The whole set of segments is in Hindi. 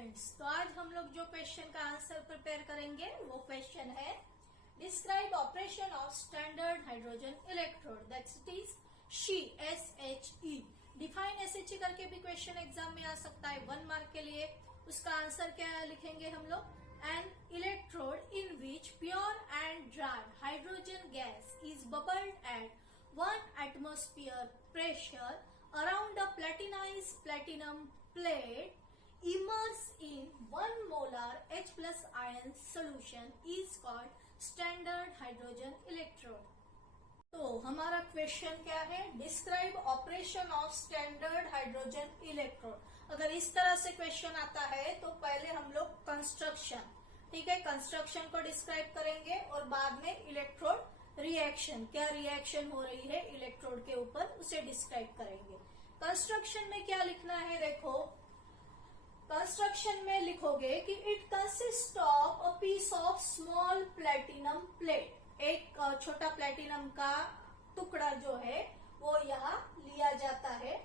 स्टूडेंट्स, तो आज हम लोग जो क्वेश्चन का आंसर प्रिपेयर करेंगे वो क्वेश्चन है describe operation of standard hydrogen electrode that's it is SHE। Define SHE करके भी क्वेश्चन एग्जाम में आ सकता है 1 मार्क के लिए। उसका आंसर क्या लिखेंगे हम लोग, an electrode in which pure and dry hydrogen gas is bubbled at 1 atmosphere pressure around a platinized platinum plate immerse in 1 molar H plus ion solution is called standard hydrogen electrode। तो हमारा क्वेश्चन क्या है, describe operation of standard hydrogen electrode. अगर इस तरह से क्वेश्चन आता है तो पहले हम लोग कंस्ट्रक्शन, ठीक है, कंस्ट्रक्शन को डिस्क्राइब करेंगे और बाद में इलेक्ट्रोड रिएक्शन, क्या रिएक्शन हो रही है इलेक्ट्रोड के ऊपर, उसे डिस्क्राइब करेंगे। कंस्ट्रक्शन में क्या लिखना है, देखो कंस्ट्रक्शन में लिखोगे कि it consist of a piece of small platinum plate. एक छोटा प्लेटिनम का टुकड़ा जो है वो यहाँ लिया जाता है,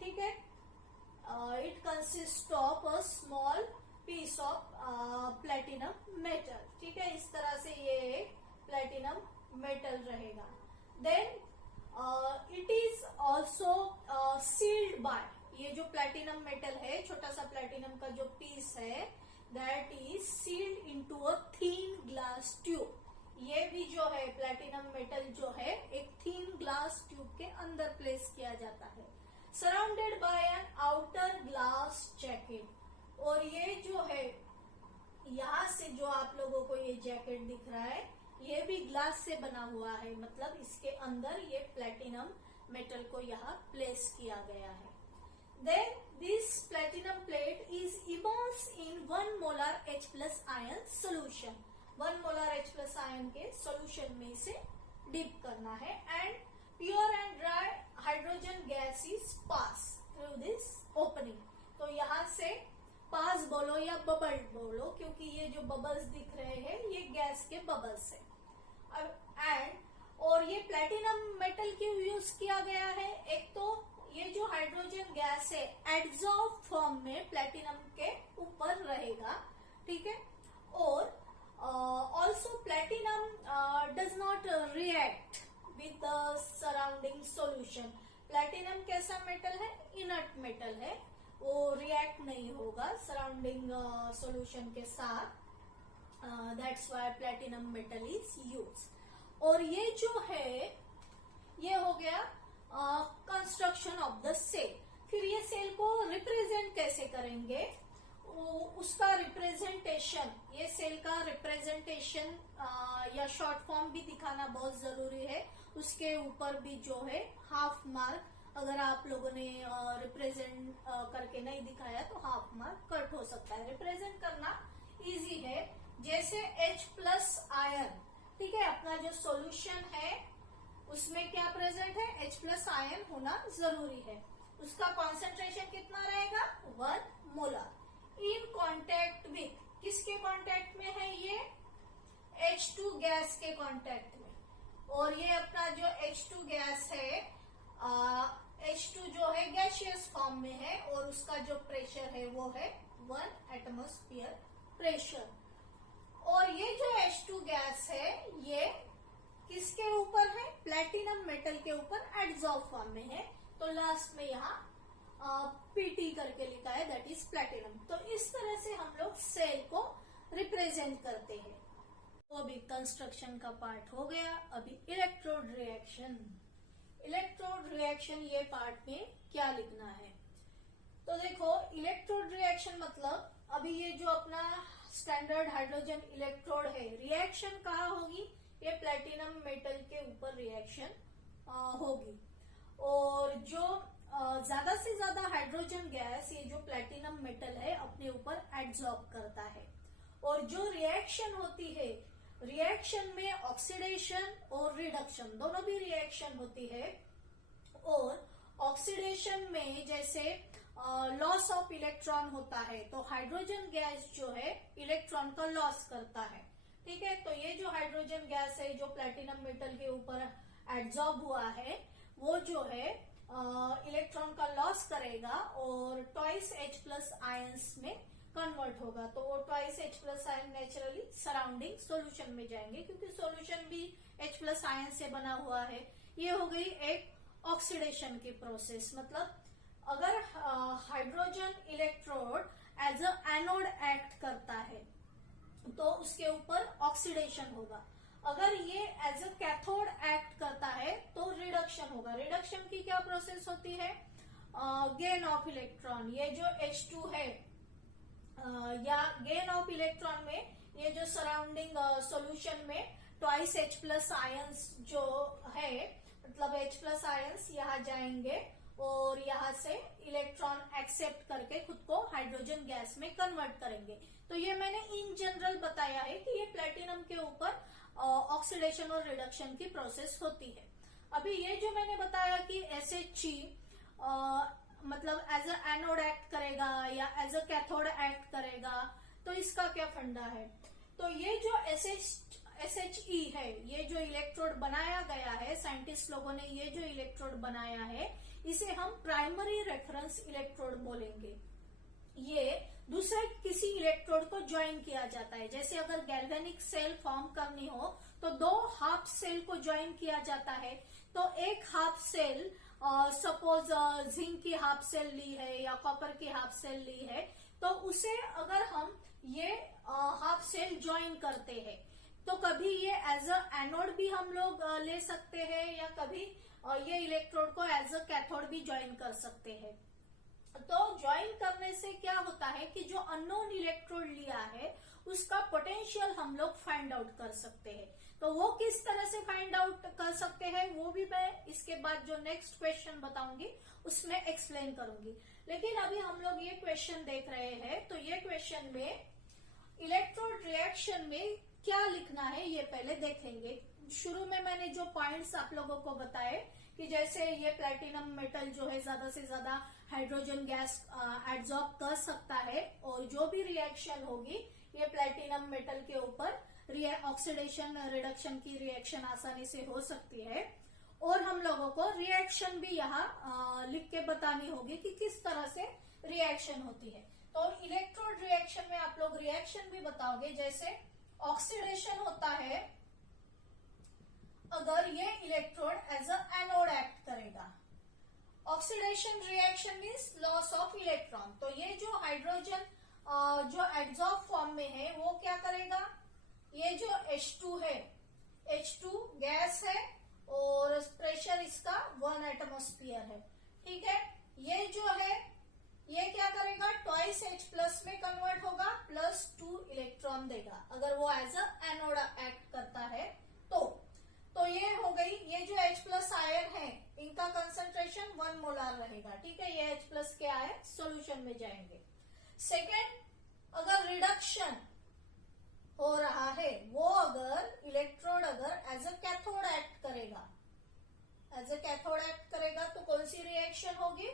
ठीक है। It consist of a small piece of platinum metal, ठीक है। इस तरह से ये प्लेटिनम मेटल रहेगा। Then it is also sealed by, ये जो प्लेटिनम मेटल है, छोटा सा प्लेटिनम का जो पीस है, that is sealed into a thin glass tube. ये भी जो है प्लेटिनम मेटल जो है एक थिन ग्लास ट्यूब के अंदर प्लेस किया जाता है, surrounded by an outer glass jacket. और ये जो है यहाँ से जो आप लोगों को ये जैकेट दिख रहा है, ये भी ग्लास से बना हुआ है, मतलब इसके अंदर ये प्लेटिनम मेटल को यहाँ प्लेस किया गया है। Then this platinum plate is immersed in 1 molar H plus ion solution। 1 molar H plus ion के solution में इसे डिप करना है and pure and dry hydrogen gas is pass through this opening। तो यहाँ से पास बोलो या बबल बोलो, क्योंकि ये जो बबल्स दिख रहे हैं ये गैस के बबल्स है। और ये प्लेटिनम मेटल क्यों यूज किया गया है, एक तो ये जो हाइड्रोजन गैस है एडजॉर्ब फॉर्म में प्लेटिनम के ऊपर रहेगा, ठीक है। और also platinum does not react with the surrounding solution. Platinum कैसा मेटल है, इनर्ट मेटल है, वो रिएक्ट नहीं होगा सराउंडिंग सॉल्यूशन के साथ। That's why platinum metal is use. और ये जो है ये हो गया कंस्ट्रक्शन ऑफ द सेल। फिर ये सेल को रिप्रेजेंट कैसे करेंगे, उसका रिप्रेजेंटेशन, ये सेल का रिप्रेजेंटेशन या शॉर्ट फॉर्म भी दिखाना बहुत जरूरी है। उसके ऊपर भी जो है हाफ मार्क, अगर आप लोगों ने रिप्रेजेंट करके नहीं दिखाया तो हाफ मार्क कट हो सकता है। रिप्रेजेंट करना इजी है, जैसे H प्लस आयन, ठीक है, अपना जो सॉल्यूशन है उसमें क्या प्रेजेंट है, H प्लस आयन होना जरूरी है। उसका कॉन्सेंट्रेशन कितना रहेगा, 1 मोलर। इन कांटेक्ट विथ, किसके कांटेक्ट में है ये, H2 गैस के कांटेक्ट में। और ये अपना जो H2 गैस है, H2 जो है गैसियस फॉर्म में है और उसका जो प्रेशर है वो है 1 एटमॉस्फेयर प्रेशर। और ये जो H2 गैस है ये किसके ऊपर है, प्लेटिनम मेटल के ऊपर एडजॉर्ब फॉर्म में है। तो लास्ट में यहाँ PT करके लिखा है, दैट इज प्लेटिनम। तो इस तरह से हम लोग सेल को रिप्रेजेंट करते हैं। तो अभी कंस्ट्रक्शन का पार्ट हो गया, अभी इलेक्ट्रोड रिएक्शन। इलेक्ट्रोड रिएक्शन ये पार्ट में क्या लिखना है, तो देखो इलेक्ट्रोड रिएक्शन मतलब अभी ये जो अपना स्टैंडर्ड हाइड्रोजन इलेक्ट्रोड है, रिएक्शन कहाँ होगी, ये प्लेटिनम मेटल के ऊपर रिएक्शन होगी। और जो ज्यादा से ज्यादा हाइड्रोजन गैस ये जो प्लेटिनम मेटल है अपने ऊपर एब्जॉर्ब करता है। और जो रिएक्शन होती है, रिएक्शन में ऑक्सीडेशन और रिडक्शन दोनों भी रिएक्शन होती है। और ऑक्सीडेशन में जैसे लॉस ऑफ इलेक्ट्रॉन होता है, तो हाइड्रोजन गैस जो है इलेक्ट्रॉन का लॉस करता है, ठीक है। तो ये जो हाइड्रोजन गैस है जो प्लेटिनम मेटल के ऊपर एब्जॉर्ब हुआ है, वो जो है इलेक्ट्रॉन का लॉस करेगा और ट्वाइस H प्लस आयंस में कन्वर्ट होगा, तो वो twice H plus ion naturally surrounding solution में जाएंगे, क्योंकि सॉल्यूशन भी H प्लस आयन से बना हुआ है। ये हो गई एक ऑक्सीडेशन की प्रोसेस। मतलब अगर hydrogen electrode as a anode act करता है तो उसके ऊपर ऑक्सीडेशन होगा। अगर ये एज अ कैथोड एक्ट करता है तो रिडक्शन होगा। रिडक्शन की क्या प्रोसेस होती है? Gain of electron. ये जो H2 है या गेन ऑफ इलेक्ट्रॉन में ये जो सराउंडिंग सॉल्यूशन में ट्वाइस H प्लस आयंस जो है, मतलब H प्लस आयंस यहाँ जाएंगे और यहाँ से इलेक्ट्रॉन एक्सेप्ट करके खुद को हाइड्रोजन गैस में कन्वर्ट करेंगे। तो ये मैंने इन जनरल बताया है कि ये प्लेटिनम के ऊपर ऑक्सीडेशन और रिडक्शन की प्रोसेस होती है। अभी ये जो मैंने बताया कि SHE मतलब एज अ एनोड एक्ट करेगा या एज अ कैथोड एक्ट करेगा, तो इसका क्या फंडा है? तो ये जो SHE है, ये जो इलेक्ट्रोड बनाया गया है, साइंटिस्ट लोगों ने ये जो इलेक्ट्रोड बनाया है, इसे हम प्राइमरी रेफरेंस इलेक्ट्रोड बोलेंगे। ये दूसरे किसी इलेक्ट्रोड को ज्वाइन किया जाता है। जैसे अगर गैल्वेनिक सेल फॉर्म करनी हो तो दो हाफ सेल को ज्वाइन किया जाता है। तो एक हाफ सेल सपोज जिंक की हाफ सेल ली है या कॉपर की हाफ सेल ली है, तो उसे अगर हम ये हाफ सेल ज्वाइन करते हैं तो कभी ये एज अ एनोड भी हम लोग ले सकते हैं या कभी ये इलेक्ट्रोड को एज अ कैथोड भी ज्वाइन कर सकते हैं। तो ज्वाइन करने से क्या होता है कि जो अननोन इलेक्ट्रोड लिया है उसका पोटेंशियल हम लोग फाइंड आउट कर सकते हैं। तो वो किस तरह से फाइंड आउट कर सकते हैं वो भी मैं इसके बाद जो नेक्स्ट क्वेश्चन बताऊंगी उसमें एक्सप्लेन करूंगी। लेकिन अभी हम लोग ये क्वेश्चन देख रहे हैं, तो ये क्वेश्चन में इलेक्ट्रोड रिएक्शन में क्या लिखना है ये पहले देखेंगे। शुरू में मैंने जो पॉइंट्स आप लोगों को बताए कि जैसे ये प्लैटिनम मेटल जो है ज्यादा से ज्यादा हाइड्रोजन गैस एब्जॉर्ब कर सकता है और जो भी रिएक्शन होगी ये प्लैटिनम मेटल के ऊपर ऑक्सीडेशन रिडक्शन की रिएक्शन आसानी से हो सकती है। और हम लोगों को रिएक्शन भी यहाँ लिख के बतानी होगी कि किस तरह से रिएक्शन होती है। तो इलेक्ट्रोड रिएक्शन में आप लोग रिएक्शन भी बताओगे। जैसे ऑक्सीडेशन होता है अगर ये electrode as a anode act करेगा। Oxidation reaction means loss of electron. तो ये जो हाइड्रोजन जो एडजॉर्ब फॉर्म में है वो क्या करेगा? ये जो H2 है, H2 गैस है और प्रेशर इसका 1 एटमॉस्फेयर है, ठीक है। ये जो है ये क्या करेगा? ट्वाइस H प्लस में कन्वर्ट होगा, +2 इलेक्ट्रॉन देगा अगर वो एज अ एनोड एक्ट करता है। तो ये हो गई। ये जो H प्लस आयन है इनका कंसंट्रेशन 1 मोलार रहेगा, ठीक है। ये H प्लस के आयन सॉल्यूशन में जाएंगे। सेकेंड, अगर रिडक्शन हो रहा है वो अगर इलेक्ट्रोड अगर एज अ कैथोड एक्ट करेगा, एज अ कैथोड एक्ट करेगा तो कौन सी रिएक्शन होगी?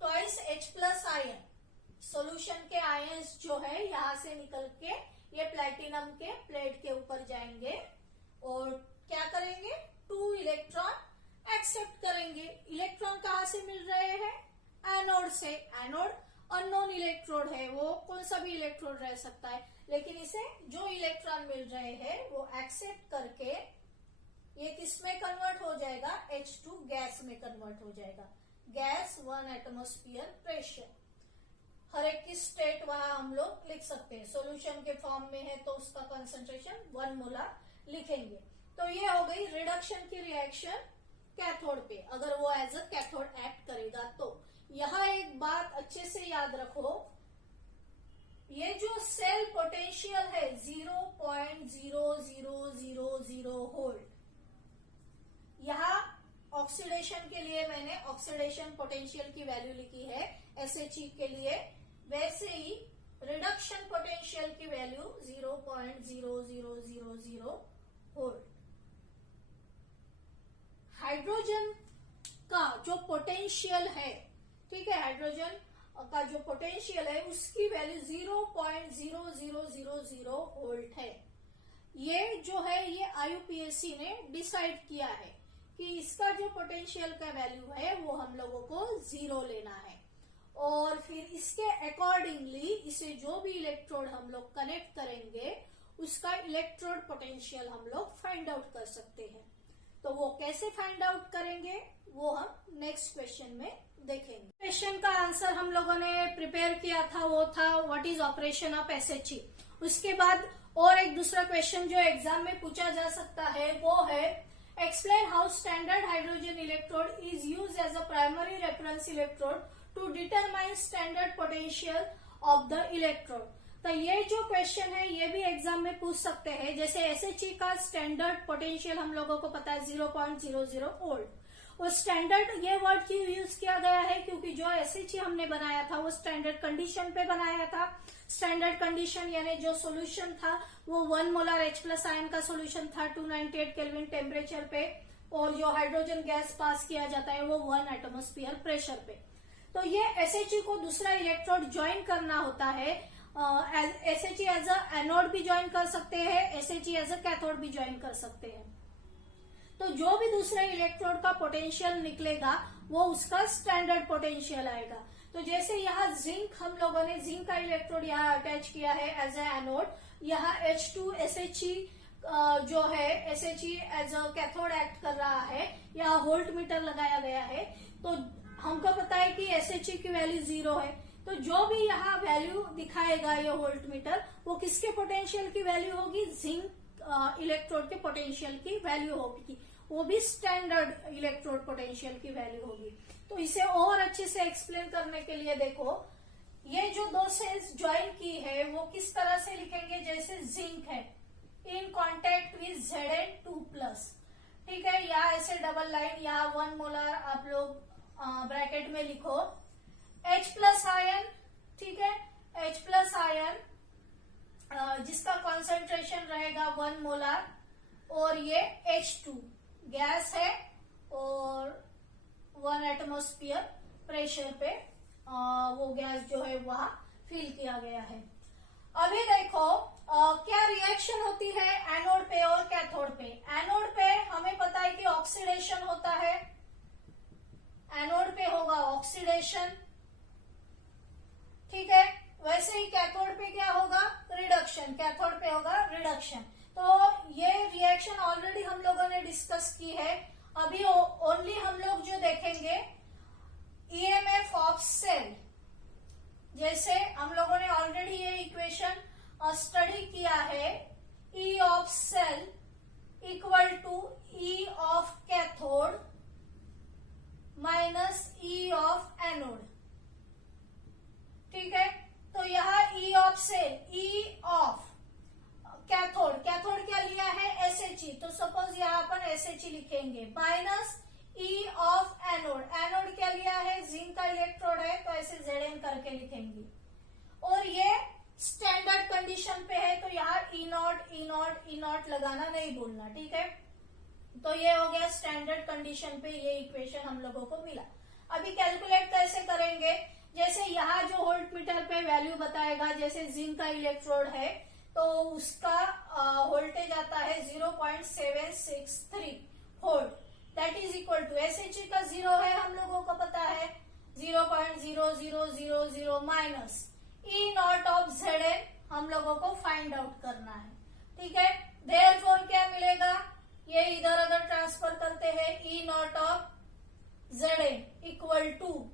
Twice H plus ion solution के आयंस जो है यहां से निकल के ये प्लैटिनम के प्लेट के ऊपर जाएंगे और क्या करेंगे? 2 इलेक्ट्रॉन एक्सेप्ट करेंगे। इलेक्ट्रॉन कहां से मिल रहे हैं? एनोड से। एनोड अननोन इलेक्ट्रोड है, वो कौन सा भी इलेक्ट्रोड रह सकता है, लेकिन इसे जो इलेक्ट्रॉन मिल रहे हैं वो एक्सेप्ट करके ये किस में कन्वर्ट हो जाएगा? H2 गैस में कन्वर्ट हो जाएगा। Gas 1 atmosphere pressure. हर एक की स्टेट वहां हम लोग लिख सकते हैं। सॉल्यूशन के फॉर्म में है तो उसका कंसंट्रेशन 1 मोलार लिखेंगे। तो ये हो गई रिडक्शन की रिएक्शन कैथोड पे, अगर वो एज अ कैथोड एक्ट करेगा। तो यहाँ एक बात अच्छे से याद रखो, ये जो सेल पोटेंशियल है 0.0000 वोल्ट, यहाँ ऑक्सीडेशन के लिए मैंने ऑक्सीडेशन पोटेंशियल की वैल्यू लिखी है SHE के लिए, वैसे ही रिडक्शन पोटेंशियल की वैल्यू 0.0000 वोल्ट। हाइड्रोजन का जो पोटेंशियल है, ठीक है, हाइड्रोजन का जो पोटेंशियल है उसकी वैल्यू 0.0000 वोल्ट है। ये जो है ये IUPAC ने डिसाइड किया है कि इसका जो पोटेंशियल का वैल्यू है वो हम लोगों को 0 लेना है। और फिर इसके अकॉर्डिंगली इसे जो भी इलेक्ट्रोड हम लोग कनेक्ट करेंगे उसका इलेक्ट्रोड पोटेंशियल हम लोग फाइंड आउट कर सकते हैं। तो वो कैसे फाइंड आउट करेंगे वो हम नेक्स्ट क्वेश्चन में देखेंगे। क्वेश्चन का आंसर हम लोगों ने प्रिपेयर किया था वो था व्हाट इज ऑपरेशन ऑफ एसएचई। उसके बाद और एक दूसरा क्वेश्चन जो एग्जाम में पूछा जा सकता है वो है explain how standard hydrogen electrode is used as a primary reference electrode to determine standard potential of the electrode. तो ये जो क्वेश्चन है ये भी एग्जाम में पूछ सकते हैं। जैसे एसएचई का स्टैंडर्ड पोटेंशियल हम लोगों को पता है 0.00 वोल्ट। और स्टैंडर्ड ये वर्ड क्यों यूज किया गया है क्योंकि जो एसएचई हमने बनाया था वो स्टैंडर्ड कंडीशन पे बनाया था। स्टैंडर्ड कंडीशन यानी जो सोल्यूशन था वो 1 मोलर H+ आयन का सोल्यूशन था 298 केल्विन टेम्परेचर पे, और जो हाइड्रोजन गैस पास किया जाता है वो 1 एटमॉस्फेयर प्रेशर पे। तो ये एसएचई को दूसरा इलेक्ट्रोड ज्वाइन करना होता है। एसएचई एज अ एनोड भी ज्वाइन कर सकते हैं, एसएचई एज अ कैथोड भी ज्वाइन कर सकते हैं। तो जो भी दूसरे इलेक्ट्रोड का पोटेंशियल निकलेगा वो उसका स्टैंडर्ड पोटेंशियल आएगा। तो जैसे यहाँ जिंक हम लोगों ने जिंक का इलेक्ट्रोड यहाँ अटैच किया है एज ए एनोड, यहाँ H2SHE जो है SHE as a cathode act कर रहा है, यहाँ वोल्ट मीटर लगाया गया है। तो हमको पता है कि SHE की वैल्यू 0 है, तो जो भी यहाँ वैल्यू दिखाएगा ये वोल्ट मीटर वो किसके पोटेंशियल की वैल्यू होगी, जिंक इलेक्ट्रोड के पोटेंशियल की वैल्यू होगी, वो भी स्टैंडर्ड इलेक्ट्रोड पोटेंशियल की वैल्यू होगी। तो इसे और अच्छे से एक्सप्लेन करने के लिए देखो ये जो दो सेल्स ज्वाइन की है वो किस तरह से लिखेंगे, जैसे जिंक है इन कॉन्टेक्ट विद Zn2+, ठीक है, या ऐसे डबल लाइन या 1 मोलर आप लोग ब्रैकेट में लिखो H+ आयन, ठीक है, H+ आयन जिसका कॉन्सेंट्रेशन रहेगा 1 मोलर, और ये H2 गैस है और 1 एटमॉस्फेयर प्रेशर पे वो गैस जो है वहां फिल किया गया है। अभी देखो क्या रिएक्शन होती है एनोड पे और कैथोड पे। एनोड पे हमें पता है कि ऑक्सीडेशन होता है, एनोड पे होगा ऑक्सीडेशन, ठीक है। वैसे ही कैथोड पे क्या होगा, रिडक्शन, कैथोड पे होगा रिडक्शन। तो ये रिएक्शन ऑलरेडी हम लोगों ने डिस्कस की है। अभी ओनली हम लोग जो देखेंगे ईएमएफ ऑफ सेल, जैसे हम लोगों ने ऑलरेडी ये इक्वेशन स्टडी किया है, E of cell equal to E of cathode minus E of anode, ठीक है। तो यहाँ E of cell, E of cathode, cathode क्या लिया है SHE, तो सपोज यहाँ अपन SHE लिखेंगे, minus E of anode, anode क्या लिया है, जिंक का इलेक्ट्रोड है तो ऐसे Zn करके लिखेंगे। और ये स्टैंडर्ड कंडीशन पे है तो यहाँ E0 लगाना नहीं भूलना, ठीक है। तो ये हो गया स्टैंडर्ड कंडीशन पे ये इक्वेशन हम लोगों को मिला। अभी कैलकुलेट कैसे करेंगे, जैसे यहाँ जो वोल्ट मीटर पे वैल्यू बताएगा, जैसे जिंक का इलेक्ट्रोड है तो उसका वोल्टेज आता है 0.763 volt, that is equal to SHE का 0 है हम लोगों को पता है 0.0000 माइनस E0 ऑफ Zn हम लोगों को फाइंड आउट करना है, ठीक है। देयरफॉर क्या मिलेगा, ये इधर अगर ट्रांसफर करते हैं E0 of Zn equal to,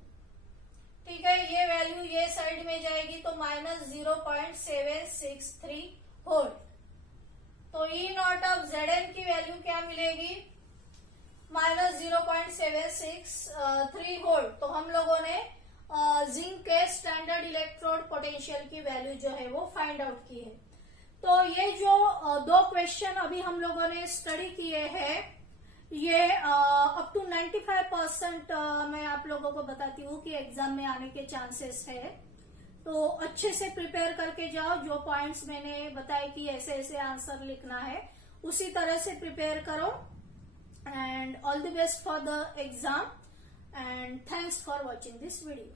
ठीक है, ये वैल्यू ये साइड में जाएगी तो माइनस 0.763 वोल्ट। तो E0 ऑफ Zn की वैल्यू क्या मिलेगी, माइनस 0.763 वोल्ट। तो हम लोगों ने जिंक के स्टैंडर्ड इलेक्ट्रोड पोटेंशियल की वैल्यू जो है वो फाइंड आउट की है। तो ये जो दो क्वेश्चन अभी हम लोगों ने स्टडी किए हैं ये अप टू 95% मैं आप लोगों को बताती हूँ कि एग्जाम में आने के चांसेस है। तो अच्छे से प्रिपेयर करके जाओ, जो पॉइंट्स मैंने बताए कि ऐसे ऐसे आंसर लिखना है उसी तरह से प्रिपेयर करो। And all the best for the exam, and thanks for watching this video.